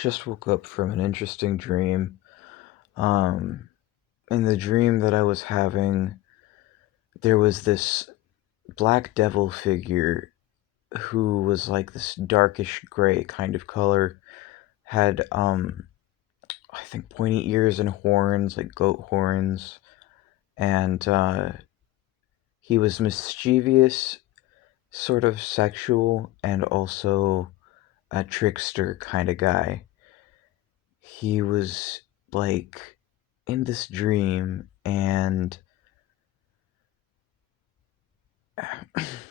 just woke up from an interesting dream. Um, in the dream that I was having, there was this black devil figure who was like this darkish gray kind of color, had I think pointy ears and horns, like goat horns, and he was mischievous, sort of sexual, and also a trickster kind of guy. He was like in this dream, and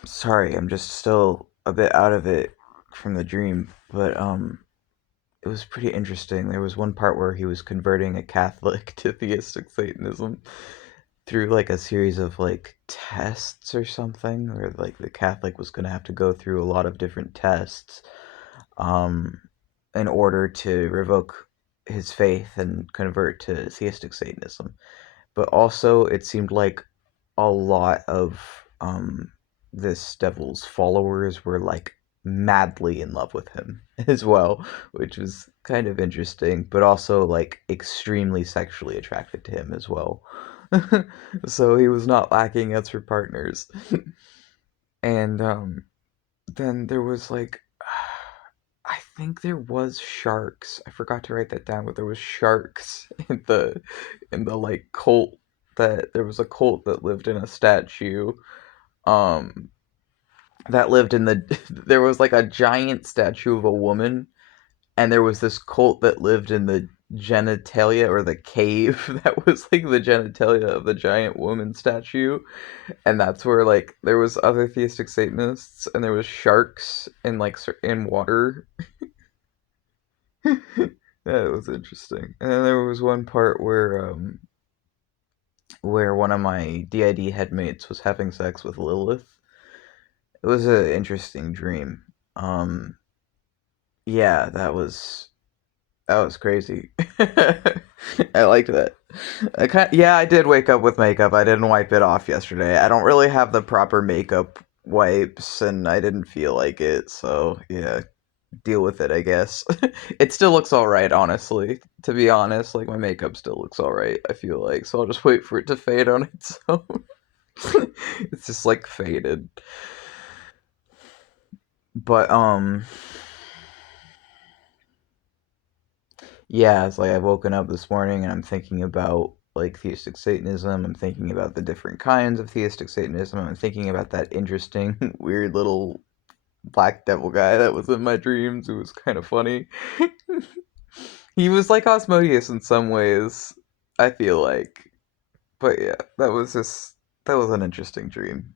sorry, I'm just still a bit out of it from the dream, but it was pretty interesting. There was one part where he was converting a Catholic to theistic Satanism through like a series of like tests or something, where like the Catholic was going to have to go through a lot of different tests um in order to revoke his faith and convert to theistic Satanism. But also it seemed like a lot of this devil's followers were like madly in love with him as well, which was kind of interesting, but also like extremely sexually attracted to him as well. So he was not lacking as for partners. And then there was like I think there was sharks. I forgot to write that down, but there was sharks in the like cult, that there was a cult that lived in a statue. Um that lived in the there was like a giant statue of a woman, and there was this cult that lived in the genitalia, or the cave that was like the genitalia of the giant woman statue, and that's where like there was other theistic Satanists, and there was sharks in like in water. That was interesting. And then there was one part where one of my DID headmates was having sex with Lilith. It was an interesting dream. Um, yeah, that was crazy. I liked that. Yeah, I did wake up with makeup. I didn't wipe it off yesterday. I don't really have the proper makeup wipes, and I didn't feel like it. So yeah, deal with it, I guess. It still looks all right, honestly. To be honest, like my makeup still looks all right. I feel like, so I'll just wait for it to fade on its own. It's just like faded. But yeah, it's like I've woken up this morning and I'm thinking about like theistic Satanism. I'm thinking about the different kinds of theistic Satanism. I'm thinking about that interesting, weird little black devil guy that was in my dreams. It was kind of funny. He was like Osmodeus in some ways, I feel like. But yeah, that was an interesting dream.